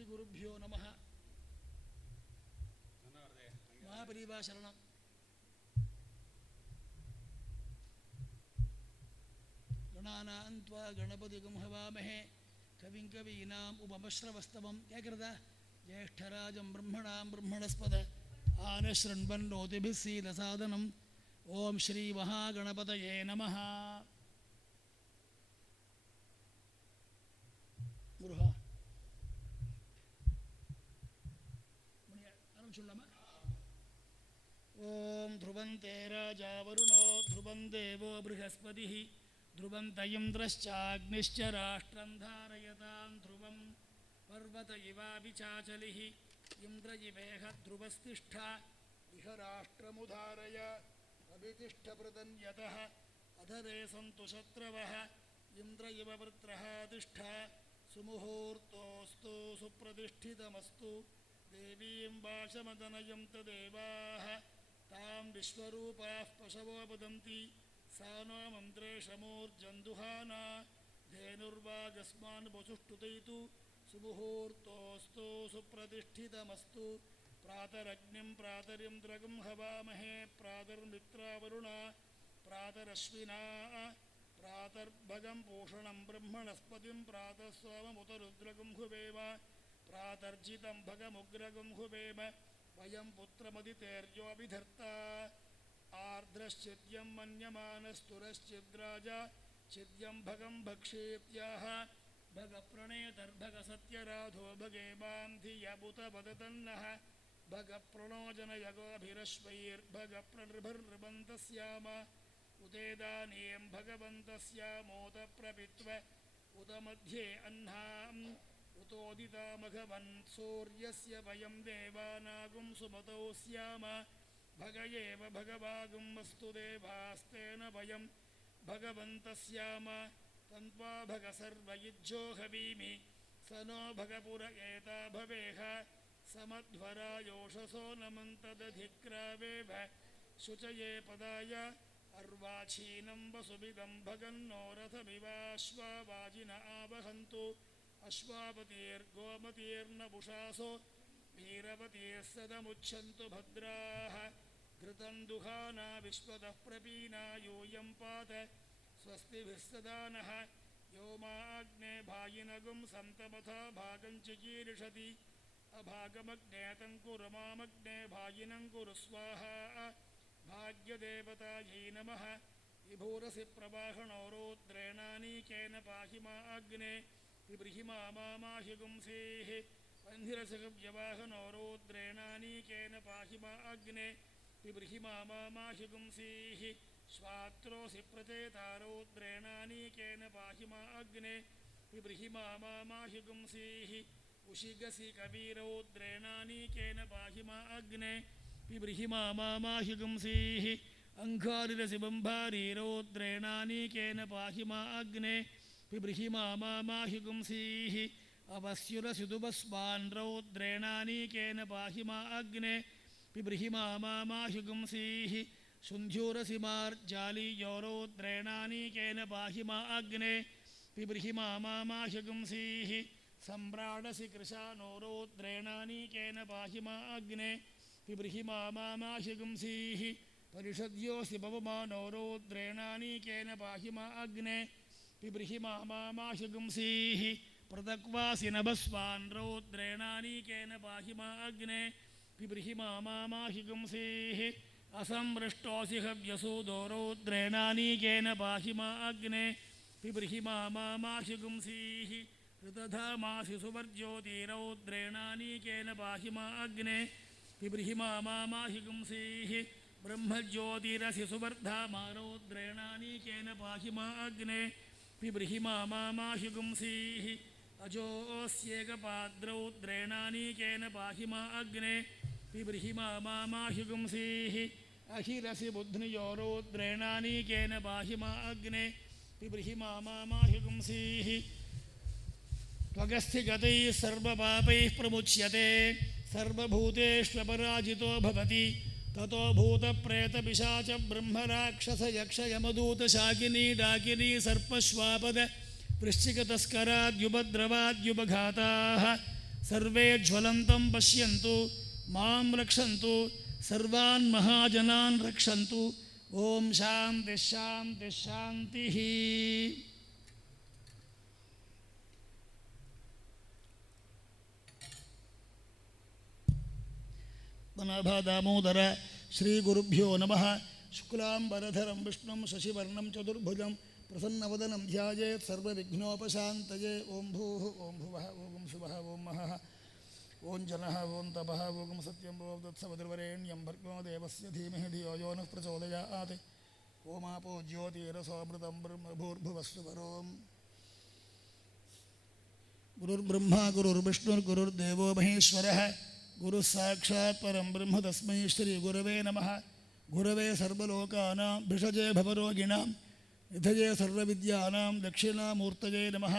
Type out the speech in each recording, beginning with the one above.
श्रीगुरुभ्यो नमः। महापरिवा शरणं। गणानां त्वा गणपतिगं हवामहे कविं कवीनाम् उपमश्रवस्तमं। क्या करता? ज्येष्ठराजं ब्रह्मणां ब्रह्मणस्पद आनशृण्वन्नोतिभिः सीदसादनम्। ओम श्री महागणपतये नमः। मुरुहा ओम ध्रुवन्ते राजा वरुणो ध्रुवं देवो बृहस्पतिः ध्रुवन्त इन्द्रश्चाग्निश्च राष्ट्रं धारयतां ध्रुवं पर्वत इवाभिचाचलिः इन्द्र इवेह ध्रुवस्तिष्ठ इह राष्ट्रमुधारय अभितिष्ठपृतन्यतः अधरे सन्तु शत्रवः इन्द्र इव वृत्रः तिष्ठ सुमुहूर्तोऽस्तु सुप्रतिष्ठितमस्तु देवीं वाचमदनयं तदेवाः तां विश्वरूपाः पशवो वदन्ति सा नो मन्त्रेशमूर्जन्दुहाना धेनुर्वागस्मान् वचुष्टुतैतु सुमुहूर्तोऽस्तु सुप्रतिष्ठितमस्तु प्रातरग्निं प्रातरिन्द्रगं हवामहे प्रातर्मित्रावरुणा प्रातरश्विना प्रातर्भगं पूषणं ब्रह्मणस्पतिं प्रातः सोममुतरुद्रगं हुवेम प्रातर्जितं भगमुग्रगं हुवेम वयं पुत्रमदितेर्योऽभिधर्ता आर्द्रश्चिद्यं मन्यमानस्तुरश्चिद्राजा चिद्यं भगं भक्षेत्याह भगप्रणेतर्भगसत्यराधो भगेवां धियबुत वदतन्नः भगप्रणोजनयगोभिरश्वैर्भगप्रणृभर्नृबन्तस्याम उदेदानीं भगवन्तस्यामोत प्रपित्व उत मध्ये अह्नाम् उतोदिता मघवन् सूर्यस्य वयं देवानागुं सुमतौ स्याम भग एव भगवागुं वस्तु देवास्तेन वयं भगवन्तस्याम तन्त्वा भग सर्वयुज्यो हवीमि स नो भगपुर एता भवेह समध्वरायोषसो नमन्तदधिक्रावेव शुचये पदाय अर्वाचीनं वसुभिदं भगन्नो रथमिवाश्वावाजिन आवहन्तु अश्वापतिर्गोमतीर्नपुषासो वीरवतीर्सदमुच्छन्तु भद्राः घृतं दुहाना विश्वतः प्रपीना यूयं पात स्वस्तिभिः सदा नः यो माग्ने भागिनगुं सन्तमथा भागं चिकीर्षति अभागमग्ने तङ्कुरु मामग्ने भागिनं कुरु स्वाहा भाग्यदेवतायै नमः विभूरसि प्रवाहणो रौद्रेणानीकेन पाहि मा अग्ने विबृहि मामाहिगुंसेः वह्निरसगव्यवाहनो रौद्रेणानीकेन पाहि मा अग्ने विबृहि मामाहिगुंसेः श्वात्रोऽसि प्रचेता रौद्रेणानीकेन पाहि मा अग्ने विबृहि मामाहिगुंसेः उशिगसि कविरौद्रेणानीकेन पाहि मा अग्ने विबृहि मामाहिगुंसेः अङ्घारिरसि बम्भारी रौद्रेणानीकेन पाहि मा अग्ने विबृहि मामाहिगुंसेः अवस्युरसि दुभस्मान् रौद्रेणानीकेन पाहि मा अग्ने विबृहि मामाहिगुंसेः शुन्ध्योरसि मार्जालीयो रौद्रेणानीकेन पाहि मा अग्ने विबृहि मामाहिगुंसेः सम्राडसि कृशानो रौद्रेणानीकेन पाहि मा अग्ने विबृहि मामाहिगुंसेः परिषद्योऽसि पवमानो रौद्रेणानीकेन पाहि मा अग्ने विबृहि मामाहिगुंसेः पृथक्वासि नभस्वान् रौद्रेणानीकेन पाहि मा अग्ने विबृहि मामाहिगुंसेः असंवृष्टोऽसि हव्यसूदो रौद्रेणानीकेन पाहि मा अग्ने विबृहि मामाहिगुंसेः ऋतधामासि सुवर्ज्योतिरौद्रेणानीकेन पाहि मा अग्ने विबृहि मामाहिगुंसेः ब्रह्मज्योतिरसि सुवर्धामा रौद्रेणानीकेन पाहि मा अग्ने विबृहि मामाहिगुंसेः अजोऽस्येकपाद्रौद्रेणानीकेन पाहि मा अग्ने विबृहि मामाहिगुंसेः अहिरसि बुध्नियो रौद्रेणानीकेन पाहि मा अग्ने विबृहि मामाहिगुंसेः त्वगस्थिगतैः सर्वपापैः प्रमुच्यते सर्वभूतेष्वपराजितो भवति ततो भूतप्रेतपिशाच ब्रह्मराक्षसयक्षयमदूतशाकिनी डाकिनी सर्पश्वापद वृश्चिकतस्कराद्युपद्रवाद्युपघाताः सर्वे ज्वलन्तं पश्यन्तु मां रक्षन्तु सर्वान् महाजनान् रक्षन्तु। ओम शांति शांति शांतिः। दामोदर श्री गुरुभ्यो नमः। शुक्लांबरधरं विष्णुं शशिवर्णं चतुर्भुजं प्रसन्नवदनं ध्यायेत् सर्वविघ्नोपशान्तये। ओं भूः ओं भुवः ओं शुभः ओं महः ओं जनः ओं तपः ओं सत्यं ओं तत्सवितुर्वरेण्यं भर्गो देवस्य धीमहि धियो यो नः प्रचोदयात्। ओमापो ज्योतिरसोऽमृतं ब्रह्म भूर्भुवस्सु वरोम्। गुरुर्ब्रह्मा गुरुर्विष्णुर्गुरुर्देवो महेश्वरः गुरुः साक्षात् परं ब्रह्म तस्मै श्री गुरवे नमः। गुरवे सर्वलोकानां भिषजे भवरोगिणां निधये सर्वविद्यानां दक्षिणामूर्तये नमः।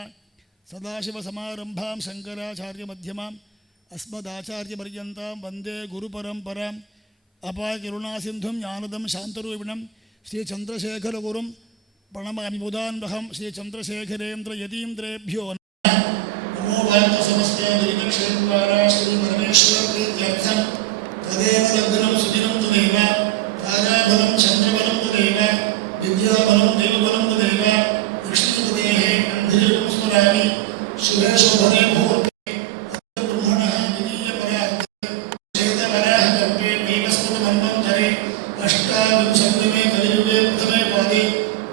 सदाशिवसमारम्भां शङ्कराचार्यमध्यमाम् अस्मदाचार्यपर्यन्तां वन्दे गुरुपरम्पराम्। अपाकरुणासिन्धुं ज्ञानदं शान्तरूपिणं श्रीचन्द्रशेखरगुरुं प्रणमामि मुदान्वहं। श्रीचन्द्रशेखरेन्द्रयतीन्द्रेभ्यो नमो समस्ते गिरिक्षेत्रद्वारा श्री परमेश्वर प्रीत्यर्थं तदेव लग्नं सुदिनं तदेव राजाबलं चन्द्रबलं तदेव विद्याबलं देवबलं तदेव लक्ष्मीपतेः अन्धजं स्मरामि शुभे शोभने मुहूर्ते ब्रह्मणः द्वितीयपरार्धे चेतपराः कल्पे वैवस्वतमन्वन्तरे अष्टाविंशतितमे कलियुगे प्रथमे पादे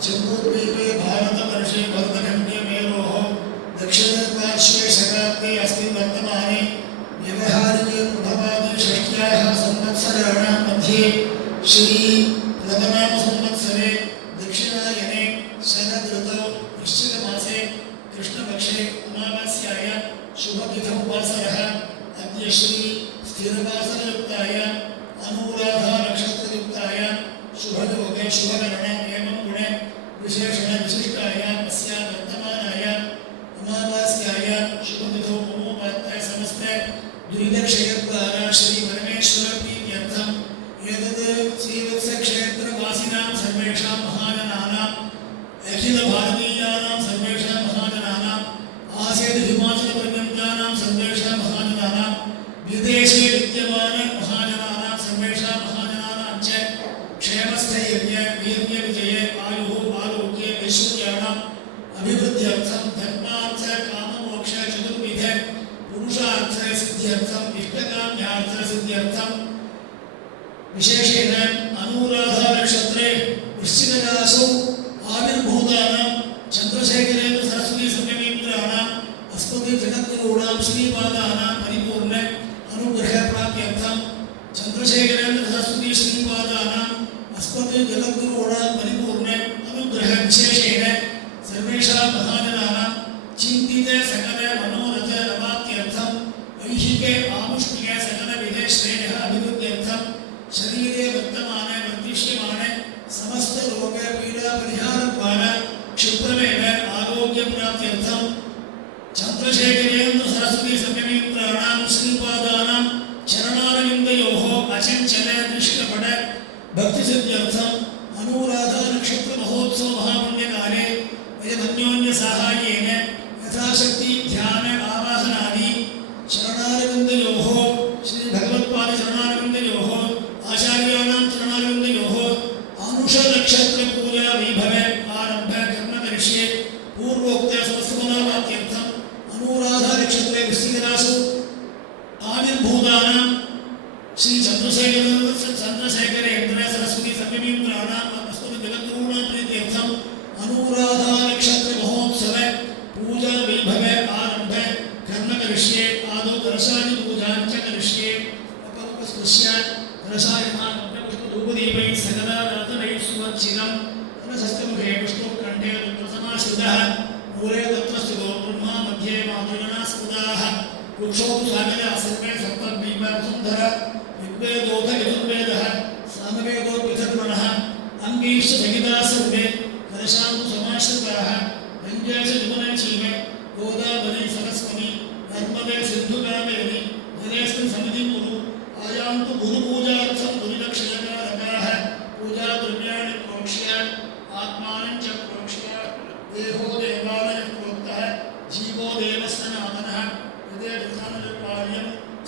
जम्बूद्वीपे भारतवर्षे भरतखण्डे मेरोः दक्षिणे पार्श्वे शताब्दे अस्मिन् वर्तमाने व्यवहारिके प्रभवादि षष्ट्याः संवत्सराणां मध्ये श्री प्लवनाम संवत्सरे दक्षिणायने शरदृतौ वृश्चिकमासे कृष्णपक्षे अमावास्यायां शुभतिथौ वासरः अद्य श्री स्थिरवासरयुक्ताय अनुराधा नक्षत्रयुक्ताय शुभयोगे शुभकरणे एवं गुणे विशेषण विशिष्टायां अस्या वर्तमानाय अमावास्याय शुभतिथौ ममोपात्ताय समस्ते दुरितक्षयद्वारा श्री परमेश्वर प्रीत्यर्थम् एतत् श्रीवत्सक्षेत्रवासिनां सर्वेषां महाजनानाम् अखिलभारतीयानां सर्वेषां महाजनानाम् आसेतु हिमाचलपर्यन्तानां सर्वेषां महाजनानां विदेशे विद्यमान महाजनानां सर्वेषां महाजनानां च क्षेमस्थैर्य वीर्यविजये आयुः आरोग्ये ऐश्वर्याणाम् अभिवृद्ध्यर्थं धर्मार्थ काममोक्ष चतुर्विध पुरुषार्थ सिद्ध्यर्थं इष्टकाम्यार्थ सिद्ध्यर्थं विशेषेण अनुराधा नक्षत्रे वृश्चिकराशौ आविर्भूतानां चन्द्रशेखरेन्द्र सरस्वती संयमीन्द्राणाम् अस्मद्जगद्गुरूणां श्रीपादानां परिपूर्ण अनुग्रह प्राप्त्यर्थं चन्द्रशेखरेन्द्र सरस्वती श्रीपादानाम् अस्मद्जगद्गुरूणां परिपूर्ण अनुग्रह विशेषेण सर्वेषां महाजनानां चिन्तित सकल मनोरथ अवाप्त्यर्थं ऐहिके आमुष्मिके सकलविधे श्रेयः अभिवृद्ध्यर्थं शरीरे वर्तमाने वर्तिष्यमाने समस्त रोग पीडा परिहारद्वारा क्षिप्रमेव आरोग्यप्राप्त्यर्थं चन्द्रशेखरेन्द्र सरस्वती संयमीन्द्राणां श्रीपादानां चरणारविन्दयोः अचञ्चल निष्कपट भक्तिसिद्ध्यर्थं अनुराधा नक्षत्र महोत्सव महापुण्यकाले वयमन्योन्य साहाय्येन यथाशक्ति ध्यान आवाहनादि चरणारविन्दयोः श्री भगवत्पाद चरणारविन्दयोः आचार्याणां चरणारविन्दयोः आनुष नक्षत्र पूजा वैभव आरम्भ कर्म करिष्ये। पूर्वोक्त समस्तमनावाप्त्यर्थम् अनुराधा नक्षत्रे वृश्चिकराशौ आविर्भूतानां श्री चन्द्रशेखरेन्द्र सरस्वती संयमीन्द्राणाम् अस्मद्जगद्गुरूणां प्रीत्यर्थम् अनुराधा नक्षत्र महोत्सव पूजा वैभव आरम्भ कर्म करिष्ये। आदौ कलशादि पूजां च करिष्ये। अपस्पृश्य कलशायमानं पुष्पधूपदीपैः सकलाराधनैः सुवर्चितं कलशस्थमुखे विष्णुकण्ठे तत्प्रसमाश्रितः मूले तत्र स्थितो ब्रह्मा मध्ये मातृगणाः स्मृताः वृक्षौ सागरे सर्वे सप्तद्वीपसुन्दर ऋग्वेदोऽथ यजुर्वेदः सामवेदो पृथग्मनः अङ्गैश्च सहिताः सर्वे कलशां समाश्रिताः गङ्गे च यमुने चैव गोदावरी सरस्वती नर्मदे सिन्धुकावेरी जलेऽस्मिन् सन्निधिं कुरु। आयान्तु गुरुपूजार्थं गुरुलक्षणकारकाः पूजाद्रव्याणि प्रोक्ष्य आत्मानं च प्रोक्ष्य देहो देवालयः प्रोक्तः जीवो देवः सनातनः यदे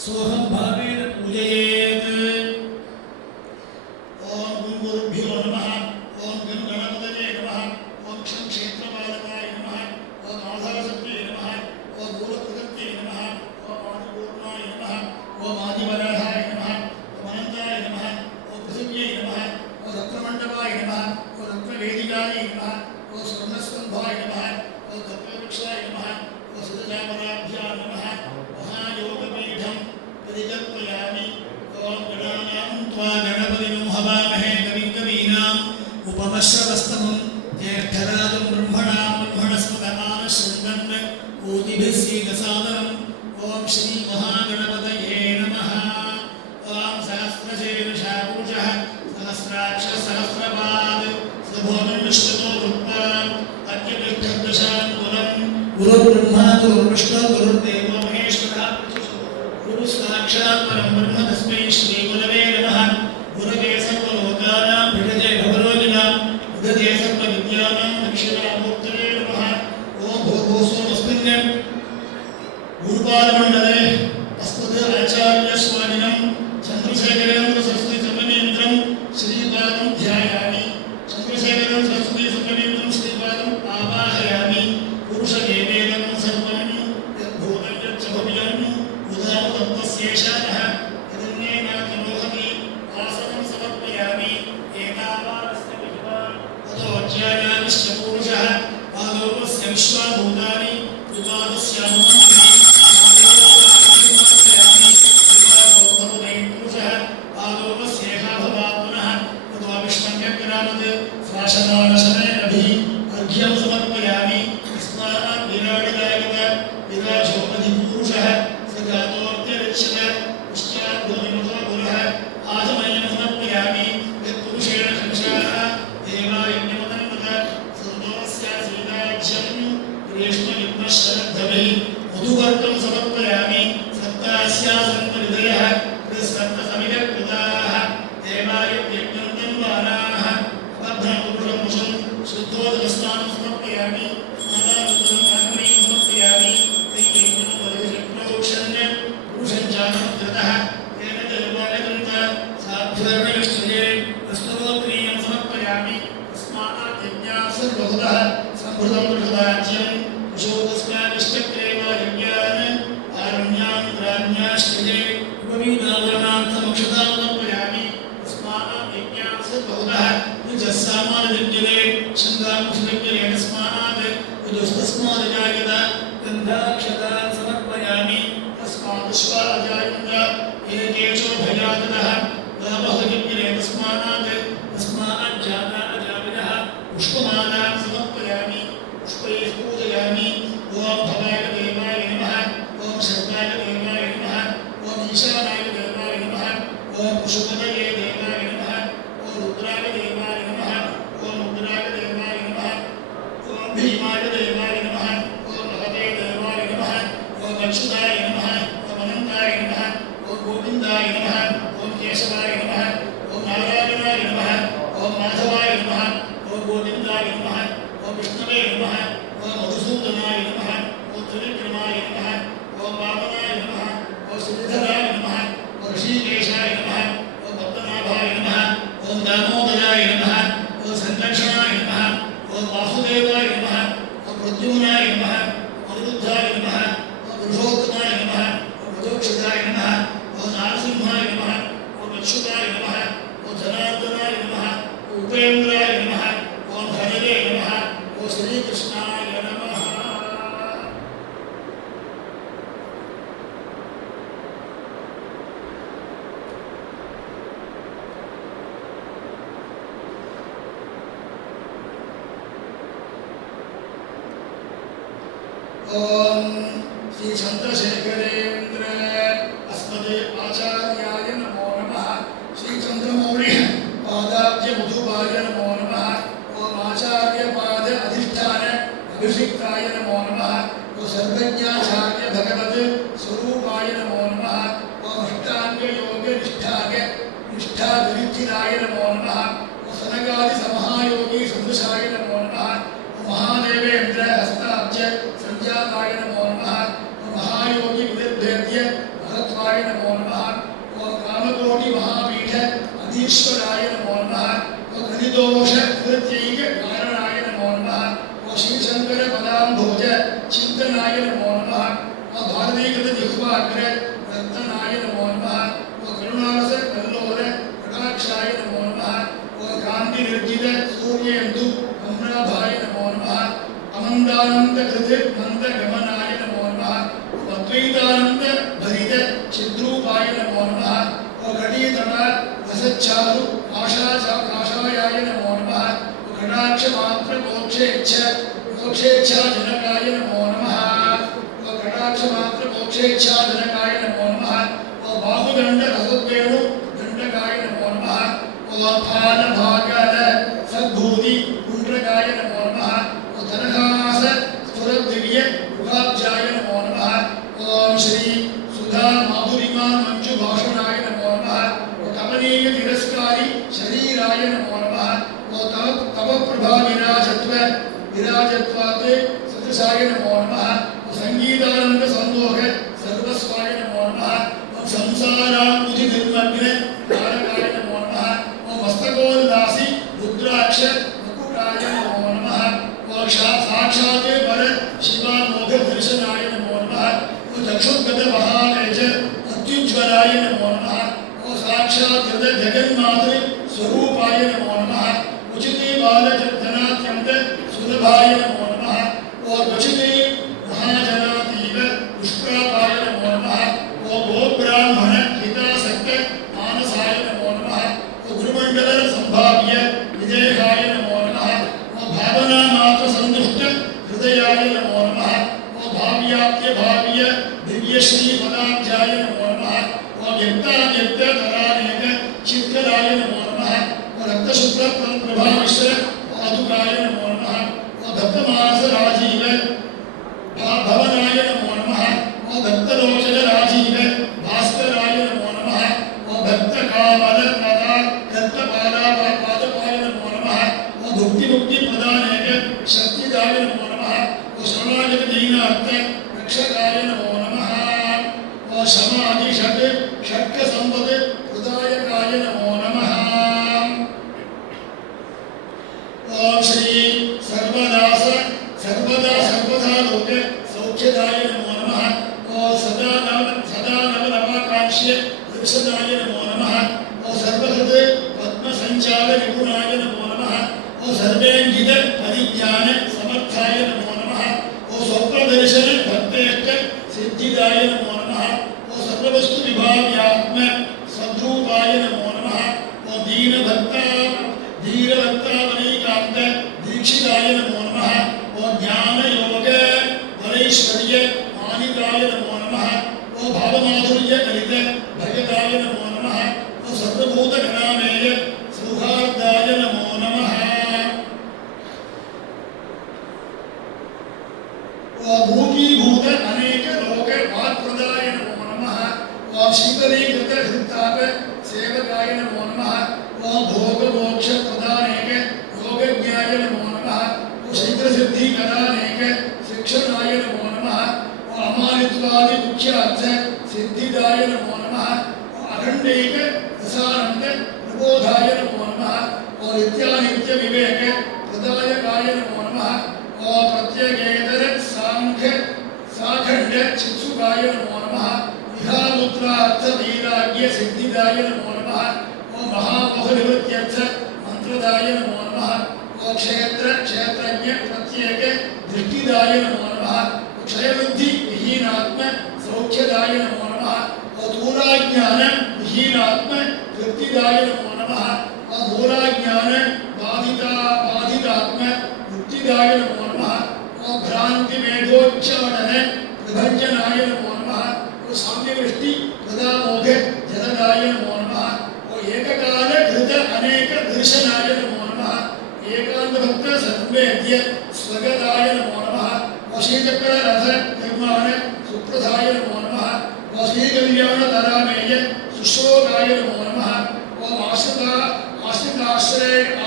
सोहम भावेन पूजयेत्। ओम गुरुभ्यो नमः। ओम गणपतये नमः। ओम क्षं क्षेत्रपालकाय नमः। ओम आधारशक्तिये नमः। ओम मूलप्रकृत्यै नमः। ओम आदिपूर्णाय नमः। ओम आदिवराहाय नमः। ओम अनन्ताय नमः। ओम पृथिव्यै नमः। ओम रत्नमण्डपाय नमः। ओम रत्नवेदिकाय नमः। ओम स्वर्णस्तम्भाय नमः। ओम कल्पवृक्षाय नमः। ओम सुतजापराभ्यां नमः। महायोगपीठं परिकल्पयामि। ओम गणानां त्वा गणपतिं हवामहे कविं कवीनाम् उपमश्रवस्तमं ज्येष्ठराजं ब्रह्मणस्पत आनशृण्वन् ऊतिभिः सीदसादरम्। ओम श्री महागणपतये नमः। ओम सहस्रशीर्षा पुरुषः सहस्राक्ष सहस्रपाद सभोगं विश्वतो वृत्ताम् अत्यतिष्ठद्दशाङ्कुलम् गुरुर्ब्रह्मा गुरुर्विष्णुः गुरुर्देवो महेश्वरः गुरु साक्षात् परं ब्रह्म तस्मै श्री गुरवे नमः। गुरवे सर्वलोकानां विषजे भवरोगिणां विदधे सर्वविद्यानां दक्षिणामूर्तये नमः। ओम भूर्भुवस्सुवस्मिन् गुरुपादमण्डले अस्मद् आचार्यस्वामिनं चन्द्रशेखरेन्द्र सरस्वती सममेन्द्रं श्रीपादं ध्यायामि। चन्द्रशेखरेन्द्र सरस्वती सममेन्द्रं श्रीपादम् आवाहयामि। पुरुषदेवेदं सर्वं यद्भूतं यच्च भव्यम् उदाहतत्तस्येषानः यदन्येनाखिलोहति आसनं समर्पयामि। एतावानस्य विद्वान् ततोऽध्यायानिश्च पुरुषः पादोपस्य विश्वाभूतानि उदादस्यामुपन्ति अर्घ्यं समर्पयामि। अस्मान् विराडिदायक विराजोपधिपुरुषः स जातोऽत्यरिच्यते पश्चाद्भूमिमुखः आचमनीयं समर्पयामि। यत्पुरुषेण संसारः देवायज्ञमतन्वत सन्तोषस्यासीदाज्यं ग्रीष्मयुग्मशरद्धभिः मधुवर्तं समर्पयामि। सप्तास्यासन्तहृदयः सप्तसमिधकृताः देवायज्ञं तन्वानाः अभ्रपुरुषं शुद्धोदकस्नानं समर्पयामि। स्नानानन्तरं आगमनीयं समर्पयामि। तैः परिशक्नोक्षण्य पुरुषं जानमग्रतः तेन देवालयन्त साभ्यर्णयश्चये प्रस्तुतोत्रीयं समर्पयामि। तस्मात् यज्ञात् सर्वभूतः सम्भृतं बृहदाज्यं कुशोदस्मादिश्चक्रे वा यज्ञान् आरण्यान् ग्राम्याश्चये उपवीतावरणार्थमक्षतां समर्पयामि। तस्मात् यज्ञात् सर्वभूतः निजस्सामानयज्ञने छन्दांशयज्ञने तस्मात् यजुस्तस्मात् जायत गन्धाक्षतान् समर्पयामि। तस्मात् श्वाजायन्त एकेशो भयाततः गावहयज्ञने तस्मात् जाता अजामिनः पुष्पमालां समर्पयामि। पुष्पैः पूजयामि। ओम भवाय देवाय नमः। ओम शर्वाय देवाय नमः। ओम ईशानाय देवाय नमः। ओम पशुपतये देवाय नमः। ओम रुद्राय देवाय नमः। ओम रुद्राय देवाय नमः। ओम भीमाय देवाय नमः। ओम महते देवाय नमः। ओम अच्युताय नमः। ओम अनन्ताय नमः। ओम गोविन्दाय नमः। ओम केशवाय नमः। ओम नारायणाय नमः। ओम माधवाय नमः। ओम गोविन्दाय नमः। ओम विष्णवे नमः। ओम मधुसूदनाय नमः। ओम त्रिविक्रमाय नमः। ओम वामनाय नमः। ओम श्रीधराय नमः। ओम ऋषिकेशाय नमः। ओम पद्मनाभाय नमः। ओम दामोदराय नमः। ओम संरक्षणाय नमः। ओम वासुदेवाय नमः। ओम प्रद्युम्नाय नमः। ओम अनिरुद्धाय नमः। ओम पुरुषोत्तमाय नमः। ओम अजोक्षजाय नमः। ओम नारसिंहाय नमः। ओम अच्युताय नमः। ओम जनार्दनाय नमः। ओम उपेन्द्राय नमः। ओम हरये नमः। ओम श्रीकृष्णाय नमः। ओम श्री चंद्रशेखरेन्द्र अस्मदे आचार्याय नमो नमः। श्री चंद्रमौळि पादाब्ज मधुपाय नमो नमः। ओम आचार्य पाद अधिष्ठान अभिषिक्ताय नमो नमः। ओम सर्वज्ञाचार्य भगवत स्वरूपाय नमो नमः। ओम अष्टांग योग निष्ठा विविधिराय नमो नमः। ओम सनगादि समहायोगी सदृशाय नमो नमः। महादेवेन्द्र हस्ताब्ज संजाताय नमो नमः। महायोगी विदुर्भेद्य महत्वाय स्वरूपाय नमो नमः ओम कामकोटि महापीठ अधीश्वराय नमो नमः ओम खनिदोष कृत्यैक कारणाय नमो नमः ओम श्रीशंकर पदाम्भोज चिंतनाय नमो नमः ओम भारतीकृत जिह्वाग्र रत्नाय नमो नमः ओम करुणारस कल्लोल कटाक्षाय नमो नमः ओम कांति निर्जित सूर्येन्दु अम्राभाय नमो नमः अमंदानंद कृत मंद गमनाय नमो नमः अद्वैतानंद भरित चिद्रूपाय नमो नमः ओम घटीतट रसच्चारु काषायाय नमो नमः ओम कटाक्ष मात्र मोक्षेच्छा जनकाय नमो नमः ओम कटाक्ष मात्र मोक्षेच्छा जनकाय नमो नमः ओम बाहुदंड रसद्वेणु दंडकाय नमो नमः ओम फाल भागल सद्भूति पुंड्रकाय नमो नमः ओम तनहास स्फुरद्दिव्य मुखाब्जाय नमो नमः ओम श्री सुधा माधुरिमा मंजु भाषणाय नमो नमः ओम कमनीय तिरस्कारी शरीराय नमो नमः ओम तव प्रभा विराजत्वात् सदृशाय नमो नमः ओम संगीतानंद संदोह सर्वस्वाय नमो नमः ओम संसारामुधि निर्मग्न तारकाय नमो नमः ओम मस्तकोल्लासी रुद्राक्ष मकुटाय नमो नमः ओम साक्षात् पर शिवामोघ दर्शनाय नमो नमः ओम चक्षुर्गत महातेज अत्युज्वलाय नमो नमः ओम साक्षात् जगन्मातृ स्वरूपाय नमो नमः उचिते बालजनात्यंत सुलभाय नमो नमः ओम उचिते महाजनातीव पुष्प्रापाय नमो नमः ओम गोब्राह्मण हितासक्त मानसाय नमो नमः ओम गुरुमंडल संभाव्य विजयकाय नमो नमः ओम भावना मात्र संतुष्ट हृदयाय नमो नमः ओम भाव्याप्य भाव्य दिव्य श्री पदाब्जाय नमो नमः ओम व्यक्ताव्यक्त तरानेक चित्कलाय नमो नमः ओम रक्तशुक्ल प्रभामिश्र पादुकाय नमो नमः ओम भक्तमानस राजीव भवनाय नमो नमः ओम भक्तलोचन राजीव भास्कराय नमो नमः ओम भक्तकामल लता रत्नपाला पादपाय नमो नमः ओम भुक्ति प्रदानेक शक्तिदाय नमो नमः ओम शरणागत दीनार्थ रक्षकाय नमो नमः ओम समाधि षट्क संपद प्रदायकाय नमो नमः ओम श्री सर्वदा लोक सौख्यदाय नमो नमः ओम सदा नवकाक्ष्य दर्शनाय नमो नमः ओम सर्वहृद पद्म संचार विपुणाय नमो नमः ओम सर्वेंगित परिज्ञान समर्थाय नमो नमः ओम स्वप्रदर्शन भक्तेष्ट सिद्धिदाय नमो नमः ओम सर्ववस्तु विभाव्यात्म सद्रूपाय नमो नमः ओम धीरभक्तावनीकांत दीक्षिताय नमो नमः ओम ज्ञान योग परेश्वर्य मानिताय नमो नमः ओम भावमाधुर्य कलित भगताय नमो नमः ओम सर्वभूत गणामेय सौहार्दाय नमो नमः ओम भूतीभूत अनेक लोक वाक्प्रदाय नमो नमः ओम शीतलीकृत हृत्ताप सेवकाय नमो नमः ओम भोग मोक्ष प्रदानेक योगज्ञाय नमो नमः ओम शीघ्रसिद्धि करानेक शिक्षणाय नमो नमः ओम अमानित्वादि मुख्यार्थ सिद्धिदाय नमो नमः ओम अखंडैक रसानंद प्रबोधाय नमो नमः ओम नित्यानित्य विवेक प्रदायकाय नमो नमः ओम प्रत्यगेतर सांख्य साखंड चित्सुकाय नमो नमः इहामुत्रार्थ वैराग्य सिद्धिदाय नमो नमः ओम महामोह निवृत्त्यर्थ मंत्रदाय नमो नमः ओम क्षेत्रज्ञ प्रत्येक दृष्टिदाय नमो नमः क्षयवृद्धि विहीनात्म सौख्यदाय नमो नमः ओम दूराज्ञान विहीनात्म तृप्तिदाय नमो नमः ओम मूलाज्ञान बाधितात्म मुक्तिदाय नमो नमः ओम भ्रांति मेघोच्चाटन प्रभंजनाय नमो नमः ओम साम्यवृष्टि प्रदामोघ जलदाय नमो नमः ओम एककाल कृत अनेक दर्शनाय नमो नमः एकांत भक्त सर्वेद्य स्वगताय नमो नमः ओम श्रीचक्र रथ निर्माण सुप्रधाय नमो नमः ओम श्रीकल्याण तरामेय सुश्लोकाय नमो नमः ओम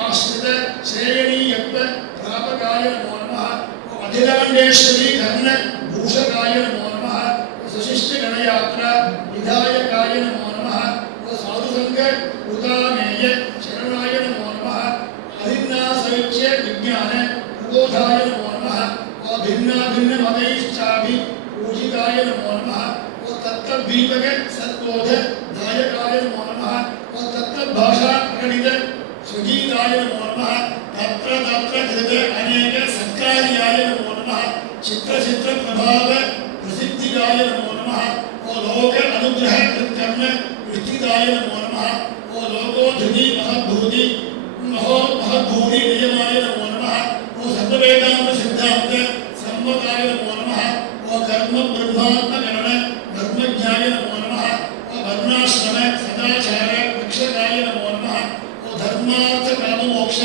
आश्रित श्रेयणीयत्व प्रापकाय नमो नमः ओम अखिलांडेश्वरी धन भूषकाय नमो नमः ओम सशिष्ट गणयात्रा विधाय प्रबोधाय नमो नमः ओ भिन्नाभिन्नमतैश्चापि पूजिताय नमो नमः ओ तत्तद्दीपक सद्बोध नायकाय नमो नमः ओ तत्तद्भाषा प्रणित सुगीताय नमो नमः तत्र तत्र कृत अनेक सत्कार्याय नमो नमः चित्र प्रभाव प्रसिद्धिदाय नमो नमः ओ लोक अनुग्रह कृत्कर्म विष्टिदाय नमो नमः ओ लोकोधृति महद्भूति महद्भूति नियमाय नमो नमः ओ सर्ववेदांत सिद्धांत सम्मताय नमो नमः ओ कर्म ब्रह्मात्मकरण ब्रह्मज्ञाय नमो नमः ओ वर्णाश्रम सदाचार रक्षकाय नमो नमः ओ धर्मार्थ काममोक्ष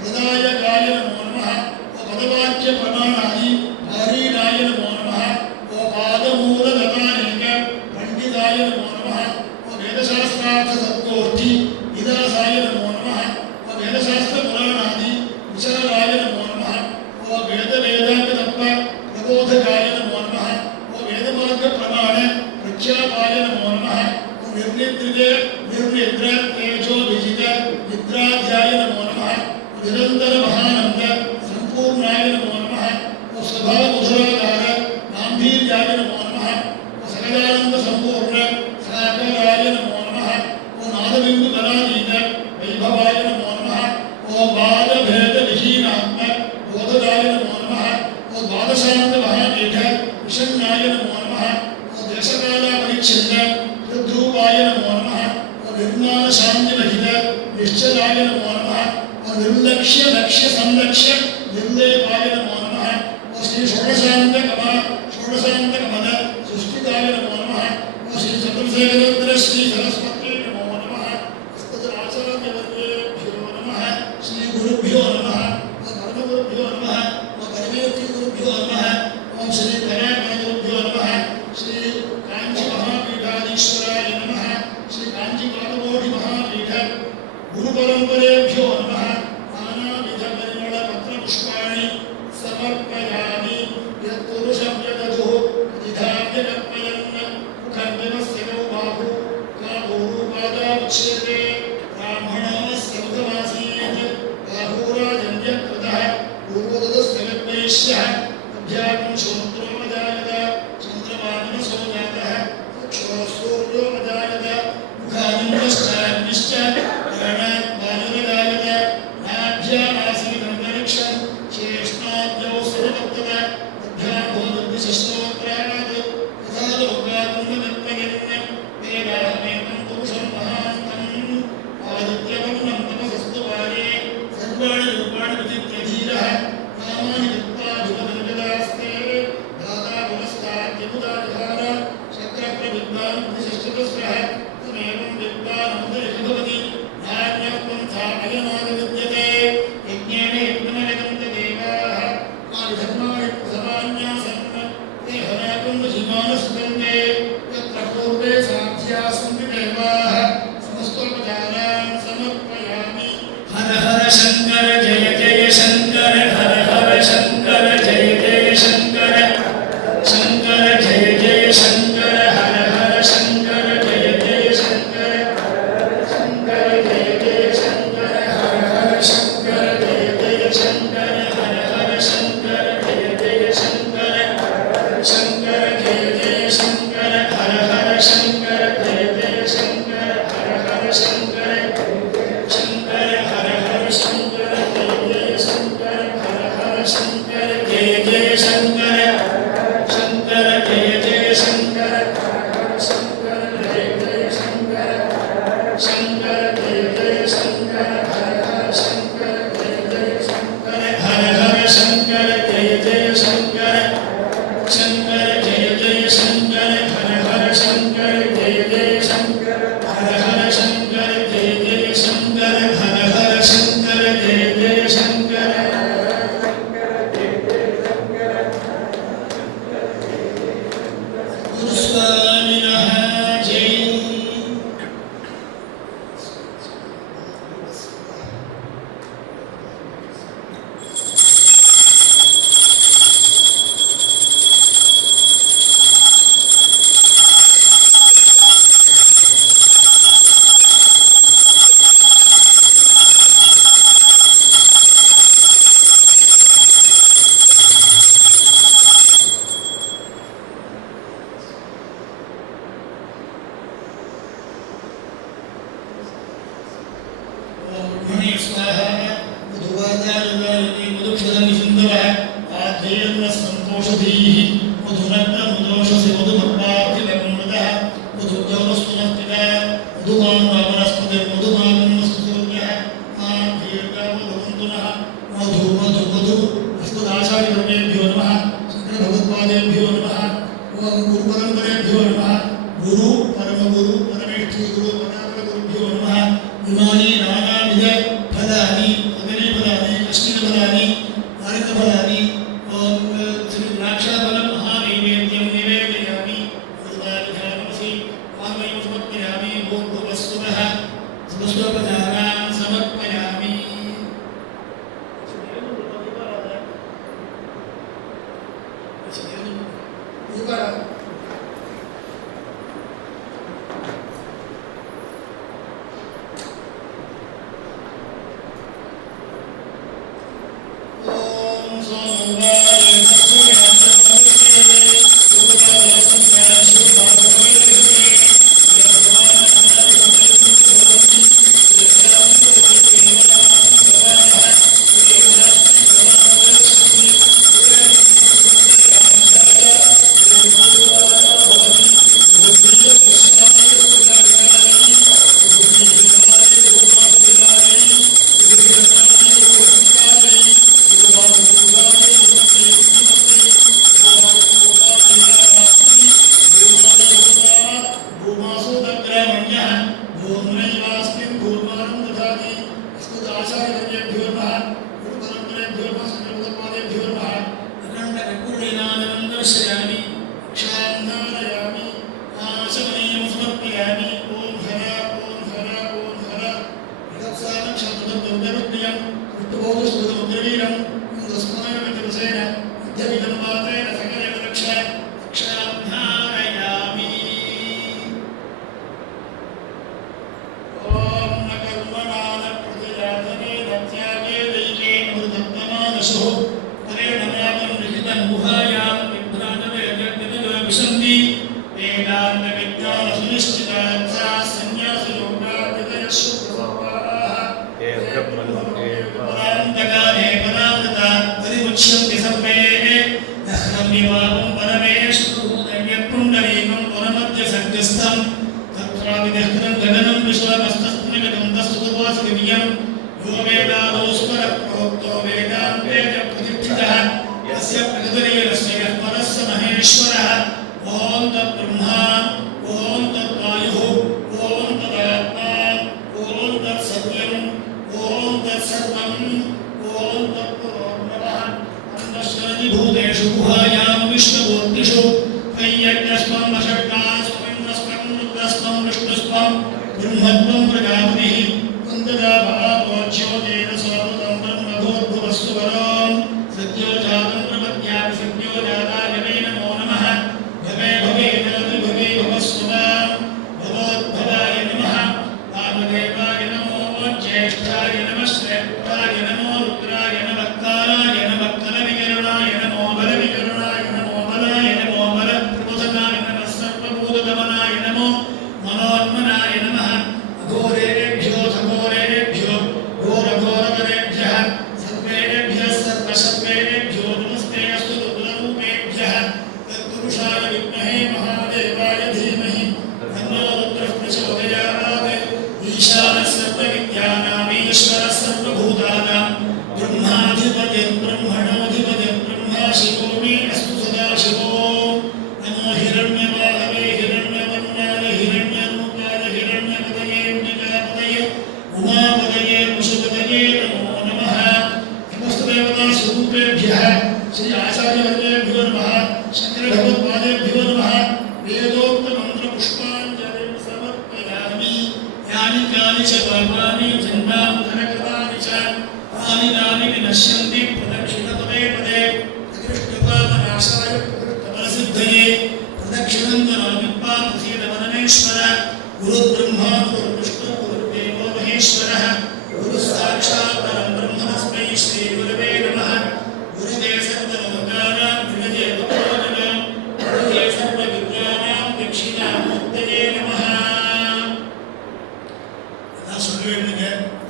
प्रदायकाय नमो नमः ओ पदवाक्य प्रमाणादि हरीणाय नमो नमः ओ पादमूलगतानेक पंडिताय नमो नमः ओ वेदशास्त्रार्थ सद्गोष्ठी विदासाय नमो नमः ओ वेदशास्त्र पुराणादि विचाराय नमो नमः ओ वेद वेदांत तत्व प्रबोधकाय नमो नमः ओ वेदमार्ग प्रमाण प्रख्यापाय नमो नमः ओ निर्निद्र तेजो विजित निद्राध्याय नमो नमः ओ निरंतर महानंद संपूर्णाय नमो नमः ओ स्वभाव मधुराधार गांभीर्याय नमो नमः ओ सकलानंद संपूर्ण सागराय नमो नमः ओ नादबिंदु कलातीत वैभवाय नमो नमः ओ बाल भेद विहीनात्म बोधदाय नमो नमः ओ द्वादशांत महापीठ विषण्णाय नमो नमः ओ देशकाल परिच्छिन्न हृद्रूपाय नमो नमः ओ निर्माण शांति रहित निश्चलाय नमो नमः ओ निर्लक्ष्य लक्ष्य संलक्ष्य निर्लेपाय नमो नमः ओ श्री षोडशांत कमल सुष्टिताय नमो नमः ओ श्री चतुर्सेकरोत्तर श्री सरस्वती नमो नमः आचार्यवर्गेभ्यो नमः श्री गुरुभ्यो नमः ओ परमगुरुभ्यो नमः ओ परमेति गुरुभ्यो नमः ओम श्री परात्मगुरुभ्यो नमः श्री कांची महापीठाधीश्वराय नमः श्री कांची पादकोटि महापीठ गुरु परंपरेभ्यो नमः नानाविध परिमल पत्र पुष्पाणि समर्पयामि यत्पुरुषं यदधुः निधाय कल्पयन् मुखर्दिवस्य गौ बाहु काभूपादावच्छेदे ब्राह्मणोऽस्य मुखमासीत् बाहूराजन्यकृतः पूर्वदस्य वैश्यः अभ्यागं शूद्रोऽजायत चन्द्रमानसो जातः चक्षुसूर्योऽजायत मुखादिन्द्रश्च गणात् बालुरजायत नाभ्यामासीदन्तरिक्षं चेष्टाद्यौ सर्वतः अभ्याभूतविशिष्टोत्राणात् तथा लोकाकुन्दनिर्पयन् वेदाहमेकं पुरुषं महान्तम् आदित्यवर्णं तमसस्तु वारे सर्वाणि रूपाणि विचित्रधीरः नामानि युक्ताभिमनिर्गदास्ते दाता पुरस्ताद्यमुदाधार शक्रप्रविद्वान् विशिष्टतस्रः तमेवं विद्वानमुदयति भवति नान्यः पन्था अयनागविद्यते यज्ञेन यज्ञमयगं देवाः मानि धर्माणि प्रसवान्यासन् ते हनाकं वशिमानस्कन्दे यत्र पूर्वे साध्या सन्ति देवाः समस्तोपचारान् समर्पयामि हर हर शंकर जय जय शंकर हर हर शंकर जय जय शंकर शंकर जय जय शंकर हर हर शंकर जय जय शंकर शंकर जय जय शंकर हर हर शंकर जय जय शंकर हर हर शंकर जय जय शंकर शंकर जय जय शंकर हर हर शंकर जय जय शंकर हर हर शंकर शंकर हर हर शंकर जय जय शंकर हर हर शंकर ब्रह्मणे स्वाहा मधुवाचार्यकारिणी मधुक्षरनिषिन्धवः आध्येयन्नस्तन्तोषधीः मधुनक्तमुदोषसि मधुमर्वाभिलग्नमृतः मधुजौनस्तुनस्तितः मधुमान् वामनस्पतिर्मधुमानन्दस्तुतोऽन्यः आध्येयकामधुवन्तुनः मधु मधु मधु अस्मदाचार्यवर्गेभ्यो नमः शङ्करभगवत्पादेभ्यो नमः ओं गुरुपरम्परेभ्यो नमः गुरु परमगुरु परमेष्ठी गुरु परापरगुरुभ्यो नमः इमानि नानाविध फलानि अग्निफलानि अश्विनफलानि आरितफलानि ओं श्री द्राक्षाफलं महानैवेद्यं निवेदयामि अमृताभिधानमसि वामयं समर्पयामि भूर्भुवस्सुवः स्वस्वपदानां समर्पयामि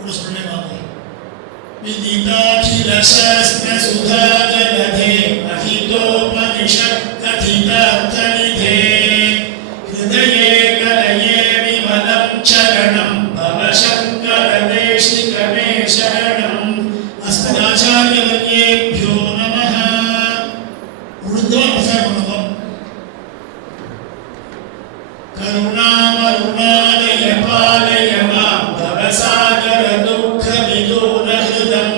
ஒரு சொல்லே பார்ப்போம். விதிதாகிலசஸ்திரசுதா ஜலதே மஹிதோபனிஷத் கதிதார்த்தநிதே ஹிருதயே கலயே விமலம் சரணம் பவசங்கர தேசிகமே சரணம் அஸ்மதாச்சாரியவர்யேभ्यो நமः. உருதுவா பிரசாரம் பண்ணுவோம். கருணாமருணாலய பாலய மாம் பவசாகர துக்க விதூரஹிருதம்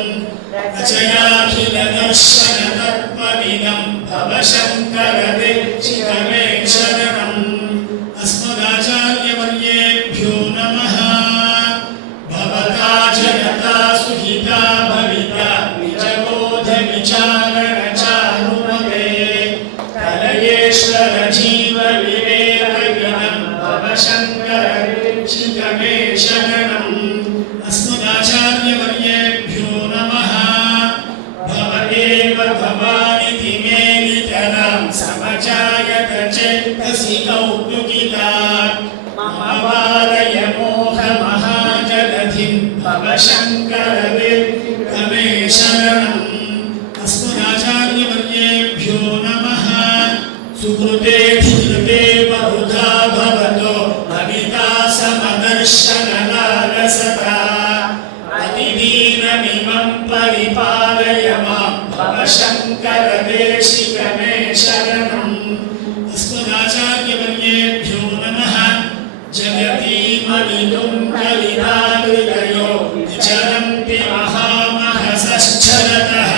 ரச்சயாகில தர்ஷன தத்மவிதம் பவசங்கர தேசிகமே சரணம் அஸ்மதாச்சாரியவர்யேभ्यो நமः. பவதா ஜனதா சுஹிதா பவிதா நிஜபோத விசாரண சாருமதே கலயேஸ்வர ஜீவ விவேகவினம் பவசங்கர தேசிகமே சரணம் அஸ்மதாச்சாரியவர்யேभ्यो நமः. பவதேவ பவானிதி மே நிதராம் சமஜாயத சேதசி கௌதுகிதா மம வாரய மோக மகாஜலதிம் பவசங்கர தேசிகமே சரணம் அஸ்மதாச்சாரியவர்யேभ्यो நமः. சுக்ருதே சுக்ருதே பகுதா பவதோ பவிதா சமதர்ஷன லாலசதா அதிதீனமிமம் பரிபாலய மாம் பவசங்கர தேசிகமே சரணம் அஸ்மதாச்சாரியவர்யேभ्यो நமः. ஜகதீமவிதும் கலிதாஹ்ருதயோ விசரந்தி மகாமஹசஸ்சரதः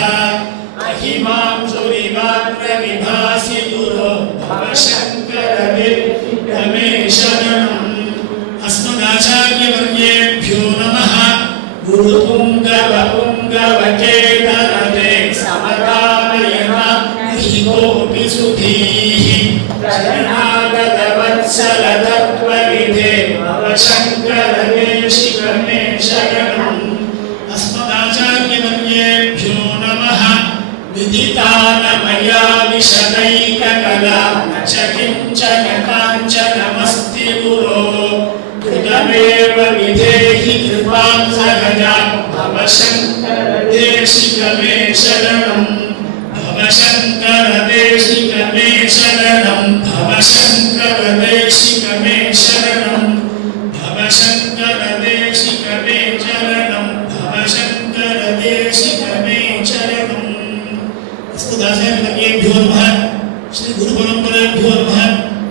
மஹிமாம் சுரிவாக்ர விபாசி குரோ பவசங்கர தேசிகமே சரணம் அஸ்மதாச்சாரியவர்யேभ्यो நமः. குருபுங்கவ புங்கவ கேதரதே சமதானயனா மஹிகோபி சுதீஹி சரணாகத வத்சல தத்வவிதே பவசங்கர தேசிகமே சரணம் அஸ்மதாச்சாரியவர்யேभ्यो நமः. விதிதான மயா விஷதைககலா ந ச கிஞ்சன காஞ்சனமஸ்தி குரோ கிருதமேவ விதேஹி கிருபாம் சகஜாம் பவசங்கர தேசிகமே சரணம் பவசங்கர தேசிகமே சரணம் பவசங்கர தேசிகமே சரணம் பவசங்கர தேசிகமே சரணம் பவசங்கர தேசிகமே சரணம் அஸ்மதாச்சாரியவர்யேभ्यो நமः. ஸ்ரீ குரு பரம்பரேभ्यो நமः.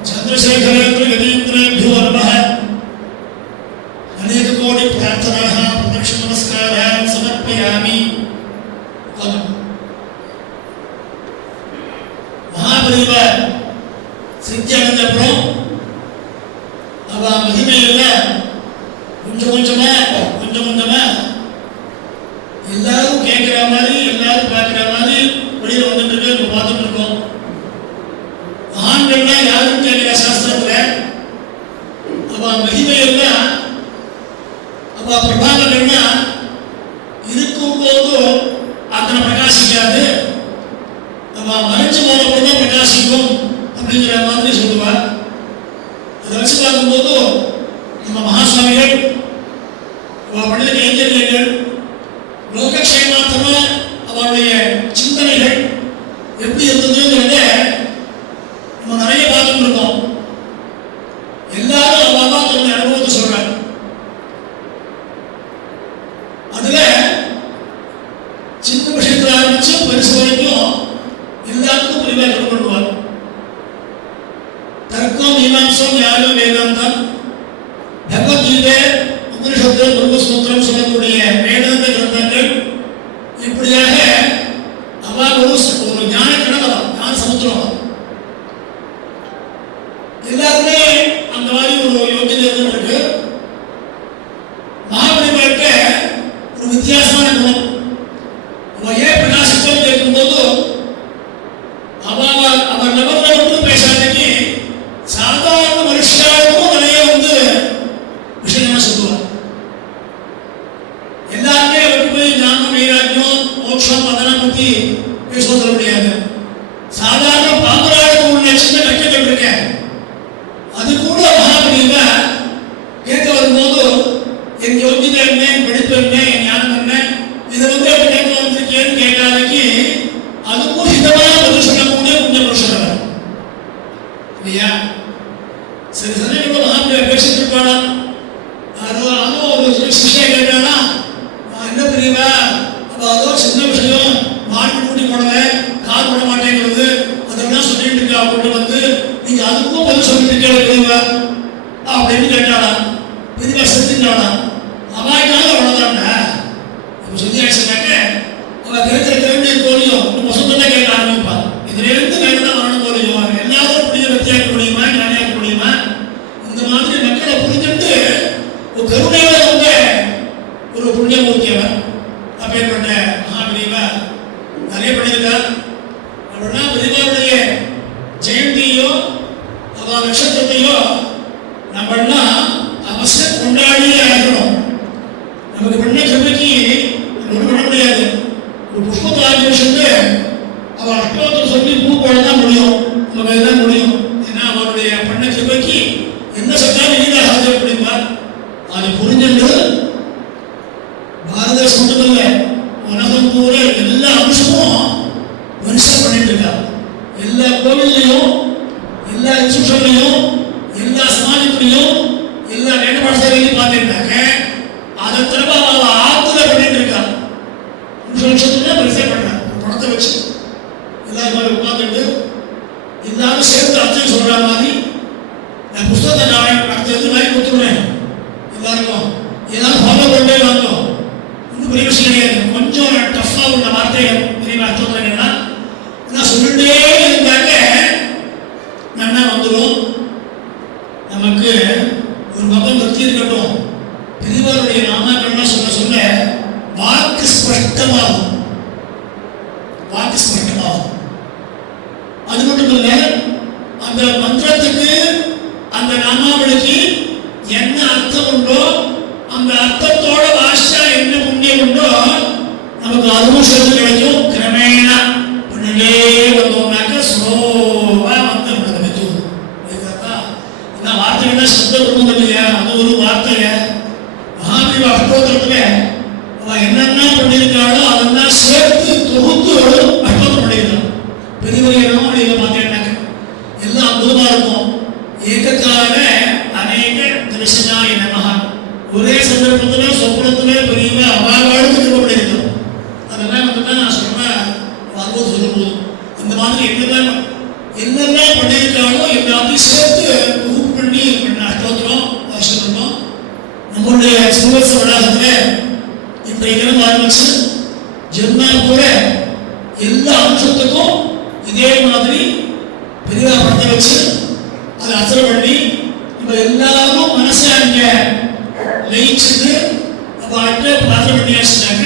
சந்திரசேகரேந்திர யதீந்திரேभ्यो நமः. अनेक कोटि प्रार्थनाः प्रदक्ष नमस्कारान् समर्पयामि. மகாபரிவ சித்தியானந்தபுரம் அவ மகிமையில கொஞ்சம் கொஞ்சமா எல்லாரும் கேட்கிற மாதிரி எல்லாரும் பார்க்கிற மாதிரி வெளியில வந்துட்டு இருக்கு. பார்த்துட்டு இருக்கோம். ஆண்கள்லாம் யாரும் கேட்கிற சாஸ்திரத்துல அவ மகிமையெல்லாம் அவ பிரபாகங்கள்லாம் இருக்கும்போது அத்தனை பிரகாசிக்காது. அவ மறைச்சு போனப்போ பிரகாசிக்கும் அப்படிங்கிற மாதிரி சொல்லுவார். அதை வச்சு பார்க்கும்போது நம்ம மகாசுவாமிகள் அவருடைய கைங்கரியங்கள் லோகக்ஷேமார்த்தமா அவருடைய சிந்தனைகள் எப்படி இருந்ததுங்கிறத நம்ம நிறைய பார்த்துட்டு இருக்கோம். எல்லாரும் அவ தன்னுடைய அனுபவத்தை சொல்றாங்க. அதுல சின்ன விஷயத்துல ஆரம்பிச்சு பெருசு வரைக்கும் எல்லாத்துக்கும் பரிமாற்றம் பண்ணுவார். தர்க்கம் மீமாம்சம் ஞானம் வேதாந்தம் பகவத்கீதை உபனிஷத்து பிரம்மசூத்திரம் சொல்லக்கூடிய வேதாந்த கிரந்தங்கள் இப்படியாக அவ ஒரு ஞான கிணறு ஞான சமுத்திரம். எல்லாருமே அந்த மாதிரி ஒரு யோகியதை இருக்கு. மகாபரிவாக்க ஒரு வித்தியாசமான குணம். அவ ஏன் பிரகாசித்தோம் கேட்கும்போது அவர் லெவல்ல மட்டும் பேசாதீங்க, சாதாரண மனுஷனுக்கும் நிறைய விஷயமா சொல்லுவார். எல்லாருமே அவருக்கு போய் ஞானம் வைராக்கியம் மோட்சம் அதெல்லாம் பத்தி பேச சொல்ல முடியாது. சாதாரண பாம்பராக உள்ள சின்ன லட்சங்கள் இருக்க அது கூட மகாபரிவா கேட்க வரும்போது என் யோகிதை என்ன படிப்பு என்ன ஞானம் என்ன இதை வந்து எப்படி கேட்க வந்திருக்கேன்னு கேட்டாலைக்கு அதுக்கும் இதமான பதில் சொல்லக்கூடிய புண்ணிய புருஷன் இல்லையா? சரி சமயத்தில் மகாபிரியா பேசிட்டு இருப்பானா, அதுவும் ஒரு சிஷ்யா கேட்டானா, என்ன தெரியவா அப்போ அதோ சின்ன விஷயம் மாட்டு கூட்டி போடலை கால் போட மாட்டேங்கிறது அதெல்லாம் சொல்லிட்டு இருக்கா அப்படின்னு வந்து நீங்க அதுக்கும் பதில் சொல்லிட்டு கேட்கறீங்களா அப்படின்னு கேட்டானா. பெரியவா செஞ்சுட்டானா அவாய்க்காக அவ்வளோதான்டா. இப்போ சொல்லியாச்சுனாக்க அவள் கேட்குற கேள்வி போலியும் இன்னும் வசந்தா கேட்க ஆரம்பிப்பா. இதுலேருந்து வேலை தான் வரணும் போலியும் எல்லாரும் புரிய வத்தியாக்க முடியுமா ஞானியாக்க முடியுமா? இந்த மாதிரி மக்களை புரிஞ்சுட்டு ஒரு கருணையோட வந்து ஒரு புண்ணியமூர்த்தி அவர் அப்பேற்பட்ட மகாபிரிவா நிறைய பண்ணியிருக்கார். அப்படின்னா பெரியவாருடைய ஜெயந்தியோ அவ நட்சத்திரத்தையோ நம்மளா அவசியம் கொண்டாடியே ஆகணும். நமக்கு பண்ண கிருமைக்கு ஒன்றும் பண்ண முடியாது. ஒரு புஷ்பத்தை ஆரம்பிச்சுட்டு அவள் அஷ்டோத்தரம் சொல்லி பூ போட தான் முடியும், நமக்கு அதுதான் முடியும். ஏன்னா அவருடைய பண்ண கிருமைக்கு என்ன சொன்னாலும் இனிதாக ஆஜர் பண்ணிப்பார். அதை புரிஞ்சுட்டு பாரத தேசம் மட்டுமில்ல உலகம் பூர எல்லா அம்சமும் மனுஷன் பண்ணிட்டு இருக்காங்க. எல்லா கோவில்லையும் எல்லா இன்ஸ்டியூஷன்லையும் எல்லா சமாஜத்திலையும் எல்லா வேத பாடசாலையிலையும் பார்த்துருந்தாங்க. அதை திரும்ப அவ ஆத்துல பண்ணிட்டு இருக்காங்க. நிமிஷத்துல பரிசை பண்றாங்க. பணத்தை வச்சு எல்லாரும் உட்காந்துட்டு எல்லாரும் சேர்ந்து அர்த்தம் சொல்ற மாதிரி நான் புத்தகத்தை நான் அடுத்தது வாங்கி கொடுத்துருவேன். எல்லாருக்கும் ஏதாவது ஃபாலோ பண்ணே வாங்கும். இன்னும் பெரிய விஷயம் கிடையாது. கொஞ்சம் டஃப்பா உள்ள வார்த்தைகள் பெரிய அர்த்தம் என்னன்னா நான் சொல்லிட்டே இருந்தாங்க நல்லா வந்துடும். நமக்கு ஒரு பக்கம் பக்தி இருக்கட்டும், பெரியவருடைய நாமாக்கள்லாம் சொல்ல சொல்ல வாக்கு ஸ்பஷ்டமாகும். வாக்கு ஸ்பஷ்டமாகும். அது மட்டும் இல்லை, அந்த மந்திரத்துக்கு அந்த நாமாவளிக்கு என்ன அர்த்தம் உண்டோ அந்த அர்த்தத்தோட வாஷா என்ன புண்ணியம் உண்டோ நமக்கு அதுவும் சேர்த்து கிடைக்கும். கிரமேண பண்ணிலே வந்தோம்னாக்க ஸ்லோவா வந்து நமக்கு நிற்கும். இந்த வார்த்தைகள்லாம் சப்த குடும்பம் இல்லையா, அது ஒரு வார்த்தைய மகாபிரிவா அஷ்டோத்திரத்துல அவன் என்னென்ன பண்ணியிருக்காளோ அதெல்லாம் சேர்த்து தொகுத்து அஷ்டோத்திரம் பண்ணியிருக்கான். பெரியவரையும் பார்த்தீங்கன்னாக்க எல்லாம் அற்புதமா இருக்கும். ஏகக்கால அநேக தரிசனாய நமஹ ஒரே சந்தர்ப்பத்துல சொப்பனத்துல பெரியவ அவாழ்ந்து திரும்ப பண்ணியிருக்கோம். அதெல்லாம் வந்து நான் சொல்றேன் வரும்போது சொல்லும்போது இந்த மாதிரி என்னெல்லாம் பண்ணியிருக்காளோ எல்லாத்தையும் சேர்த்து தொகுப்பு பண்ணி அஷ்டோத்திரம் வருஷம். நம்மளுடைய சிவச வளாகத்தில் இன்றைய தினம் ஆரம்பிச்சு ஜென்மா கூட எல்லா அம்சத்துக்கும் இதே மாதிரி பெரியவா படத்தை வச்சு அதை அசரை பண்ணி இப்போ எல்லாரும் மனசை அங்கே லயிச்சுட்டு அவர்கிட்ட பிரார்த்தனை பண்ணியாச்சுனாக்க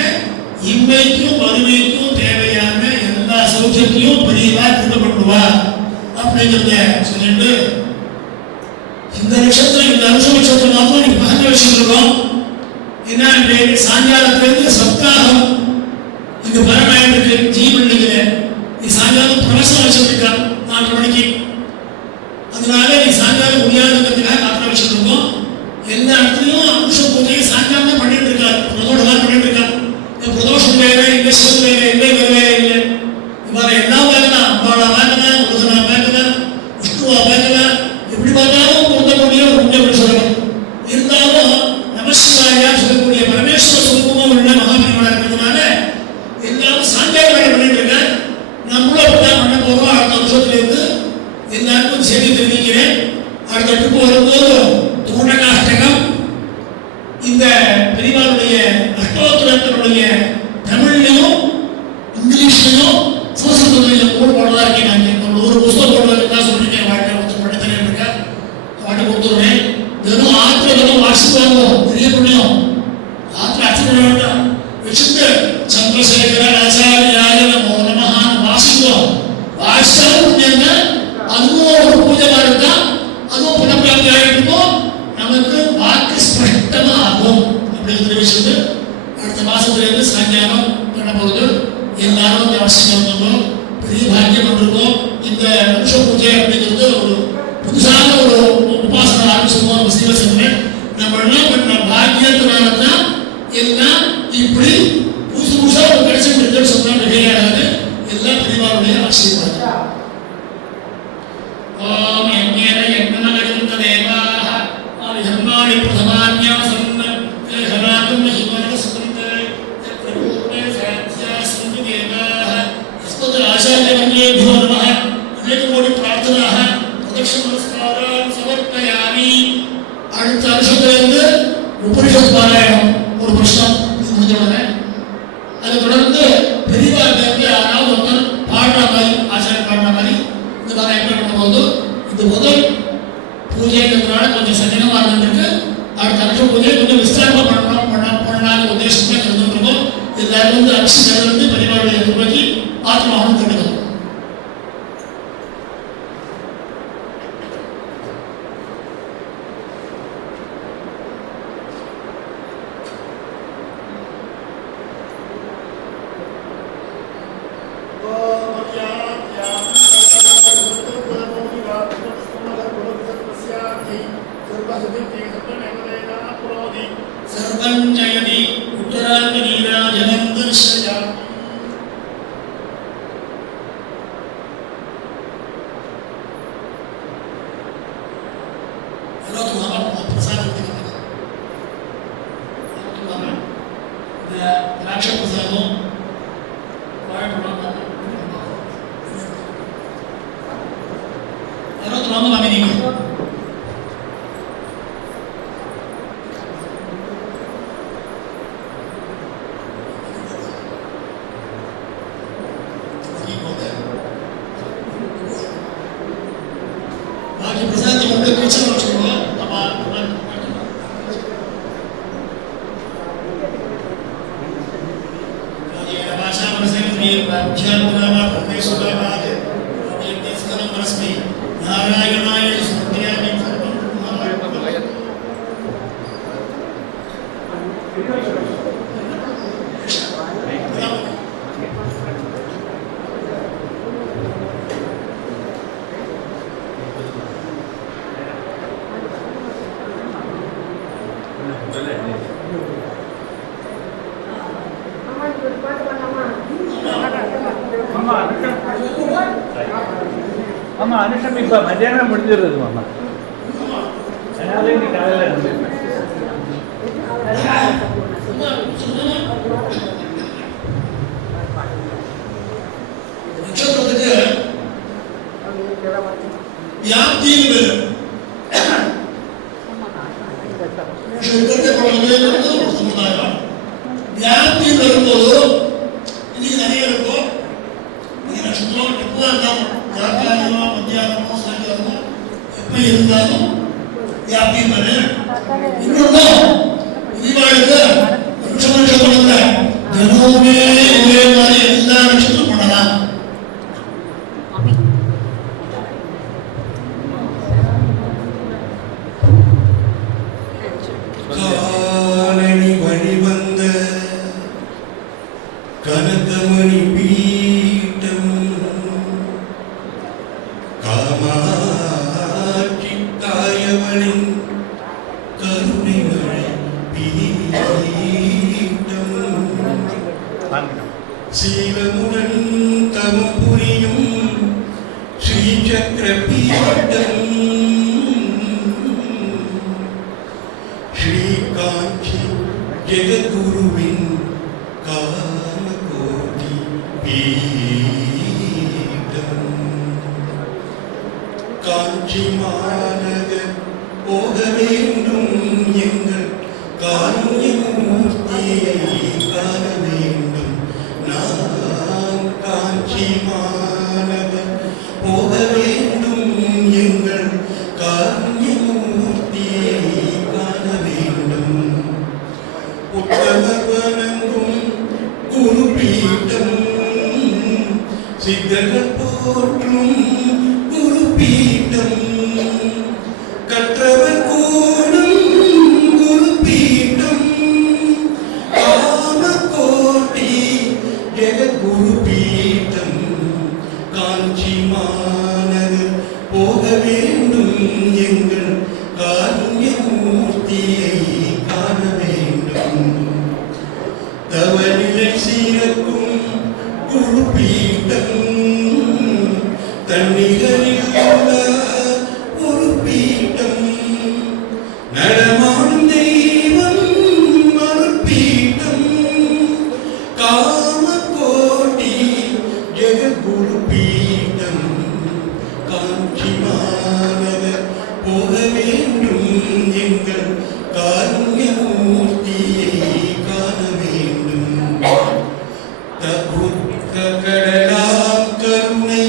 இன்மைக்கும் வறுமைக்கும் தேவையான எல்லா சௌகரியத்தையும் பெரியவா திருப்பப்படுவா அப்படிங்கிறத சொல்லிட்டு இந்த நட்சத்திரம் இந்த அனுஷ நட்சத்திரம் மாத்திரம் நீங்க பகல வச்சுருக்கோம். ஏன்னா இன்றைய சாயங்காலத்திலிருந்து சப்தாகம் இங்க பரமாயிருக்கு ஜீவன்ல நீ சாயங்காலம் பிரவேசம் வச்சுருக்கா 4 மணிக்கு. அதனால நீ சாயங்காலம் முடியாதுங்கிறதுக்காக காத்திர வச்சுருக்கோம். எல்லா இடத்துலையும் அனுஷ பூஜையை சாயங்காலம் தான் பண்ணிட்டு இருக்காரு. பிரதோஷம் தான் பண்ணிட்டு இருக்காரு. பிரதோஷம் வேற இல்லை, சிவன் வேற இல்லை, வேற இல்லை. இவ்வாறு எல்லா வேலை தான் அம்பாளா வேலை உலகனா வேலை விஷ்ணுவா வேலை எப்படி பார்த்தாலும் பொருந்தக்கூடிய ஒரு புண்ணியம் சொல்லணும். இருந்தாலும் நமசிவாயா சொல்லக்கூடிய பரமேஸ்வர சுரூபமும் உள்ள மகாபிரிவா இருக்கிறதுனால எல்லாரும் சாயங்காலம் வேலை பண்ணிட்டு இருக்க. நம்மளும் அப்படிதான் பண்ண போறோம். அடுத்த வருஷத்துலேருந்து எல்லாருக்கும் செய்தி தெரிவிக்கிறேன். அடுத்த ட்ரிப்பு வரும்போது தூண்டகாஷ்டகம் இந்த பெரியவாருடைய அஷ்டோத்திரத்தினுடைய தமிழ்லையும் இங்கிலீஷ்லையும் சமஸ்கிருதத்திலையும் கூட போடுறதா இருக்கேன். நான் ஒரு புத்தகம் போடுறதுக்காக சொல்லியிருக்கேன். வாழ்க்கை ஒருத்தர் படித்தனே இருக்கா வாட்டை கொடுத்துருவேன். வெறும் ஆத்திர வெறும் வாசிப்பாங்க பெரிய புண்ணியம். ஆத்திர அச்சு பண்ண வேண்டாம் வச்சுட்டு சந்திரசேகர ஆச்சாரியாய நமோ நமஹான்னு வாசிப்போம். வாசிச்சாலும் புண்ணியம் தான். அதுவும் ஒரு பூஜை மாதிரி தான். அதுவும் புனப்பிராப்தி ஆகிருக்கும். நமக்கு வாக்கு ஸ்பஷ்டமா ஆகும் அப்படிங்கிற விஷயத்து அடுத்த மாசத்துலேருந்து சாயங்காலம் பண்ண போகுது. எல்லாரும் அவசியம் வந்துடும். பெரிய பாக்கியம் வந்திருக்கும். இந்த அனுஷ பூஜை அப்படிங்கிறது ஒரு புதுசான ஒரு உபாசனை ஆரம்பிச்சிருக்கோம். சிவசனை நம்ம என்ன பண்ண பாக்கியத்தினால தான் எல்லாம் இப்படி புதுசு புதுசா ஒரு கிடைச்சிட்டு சொன்னா மிகையாகாது. எல்லாம் பெரியவாருடைய ஆசீர்வாதம். ஓம் யஜ்ஞேன யஜ்ஞமகரிந்த தேவாः ஆதிதர்மாணி பிரதமான்யாசன் தேஹராகம் மஹிமானஸ்கந்தே யத்ரபூர்ணே சாத்யாஸ்ந்து தேவாः யஸ்தத் ஆச்சார்யவன்யேभ्यो நமः. அநேக கோடி பிரார்த்தனாக பிரதக்ஷ நமஸ்காரான் சமர்ப்பயாமி. அடுத்த வருஷத்திலிருந்து உபனிஷத் பாராயணம் ஒரு வருஷம் முடிஞ்சவுடனே அதை தொடர்ந்து பெரியவா பேருக்கு யாராவது ஒருத்தர் பாடுற மாதிரி ஆச்சாரம் பாடுற மாதிரி இந்த மாதிரி என்ன பண்ணும்போது இந்த முதல் பூஜைங்கிறதுனால கொஞ்சம் சஞ்சனமாக இருந்துருக்கு. அடுத்த வருஷம் பூஜை கொஞ்சம் விஸ்தாரமாக பண்ணலாம்னு உத்தேசமே இருந்துருக்கோம். எல்லாரும் வந்து அரிசி நிலந்து பெரியவாருடைய துறைக்கு ஆத்மாவும் கட்டுக்கணும். सर्वञ्जयति उत्तराङ्गनीराजनं दर्शयामि. ஆமா அனுஷம் இப்ப மத்தியானம் முடிஞ்சிருது மாமா. அதனால இன்னைக்கு காலையில இருந்து நட்சத்திரத்துக்கு வியாப்தின்னு பேரு. சமுதாயம் வியாப்தி வரும்போது இன்னைக்கு நிறைய இருக்கும். நட்சத்திரம் எப்போ இருந்தாலும் ஜாக்கிரமோ மத்தியானமோ சாயங்காலமோ எப்ப இருந்தாலும் வியாப்தி பேரு. இன்னொன்னு தீபாவளிக்கு நட்சத்திரம் தினமுமே இதே மாதிரி எல்லா நட்சத்திரம் பண்ணலாம். காலணி வழிவந்த கனகமணி பீட்டம் காமாட்சி தாயவளின் கருணை மழை பீட்டம் சீலமுடன் தமம் புரியும் ஸ்ரீசக்கர பீட்டம் श्री कांची जगद्गुरुविन कामकोटि पीठम कांची मानगर போக வேண்டும் எங்கள் காருண்யமூர்த்தியை காண வேண்டும் நாம் காஞ்சி மாநகர் போக வேண்டும் எங்கள் காருண்யமூர்த்தியை காண வேண்டும் உத்தமர் வணங்கும் குரு பீட்டம் சித்தர்கள் போற்றும் குரு பீட்டம் கற்றவர் கூடும் குரு பீட்டம் காமகோட்டி ஜெகத்குரு பீட்டம் காஞ்சி மாநகர் போக வேண்டும் எங்கள் காருண்யமூர்த்தியை காண வேண்டும் விளங்கும் குரு பீடம் தன்னிகரில் ஒரு பீடம் நடமாடும் தெய்வம் மறுபீடம் காமகோடி ஜெகத்குரு பீடம் காஞ்சி மாநகர் போக வேண்டும் எங்கள் காருண்யமூர்த்தியை காண வேண்டும் கடலாம் கருணை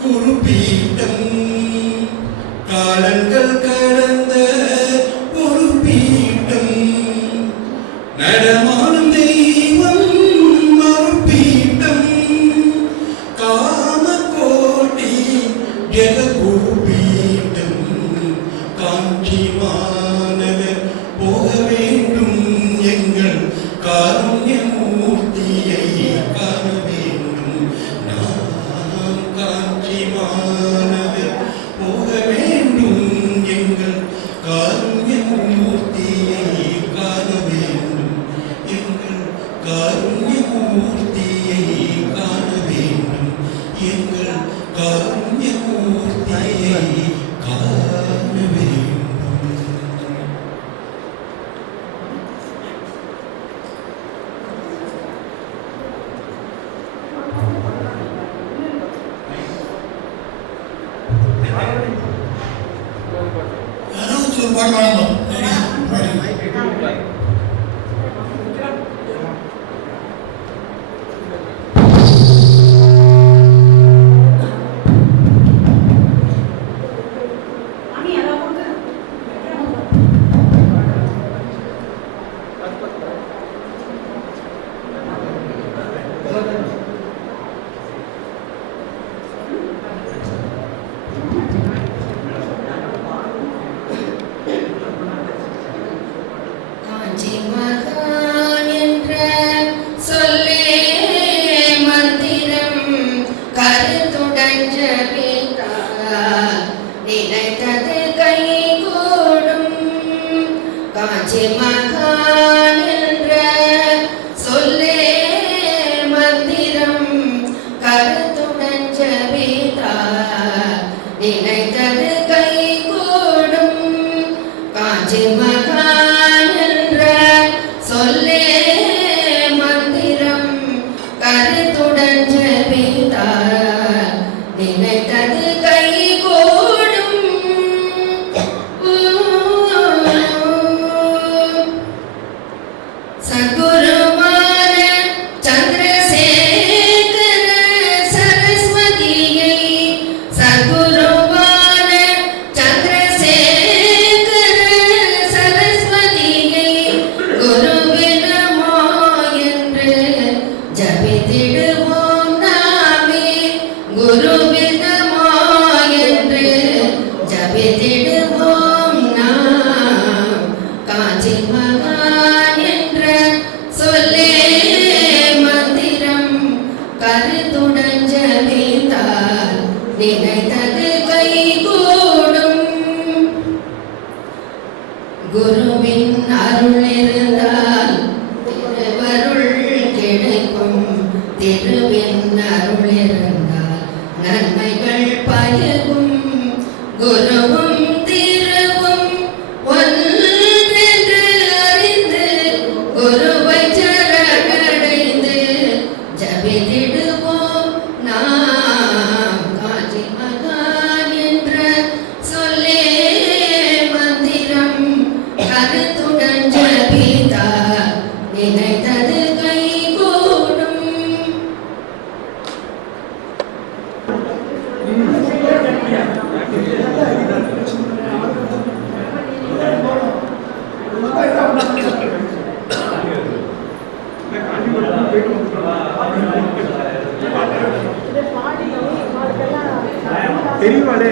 குருபீடம் காலங்கள் கடந்த ஒரு பீடம் நடமாடும் தெய்வம் மறுபீடம் காமகோடி ஜெகத்குரு பீடம் காஞ்சி மாநகர் போக வேண்டும் எங்கள் காருண்யமூர்த்தியை காண வேண்டும் நாம் காஞ்சி மாநகர் போக வேண்டும் எங்கள் காருண்யமூர்த்தியை காண வேண்டும் எங்கள் காருண்யமூர்த்தியை காண வேண்டும் எங்கள் காருண்யமூர்த்தியை காண வேண்டும். யாரோ ஒரு பாட்டு பாடணும். தெரியுமாடே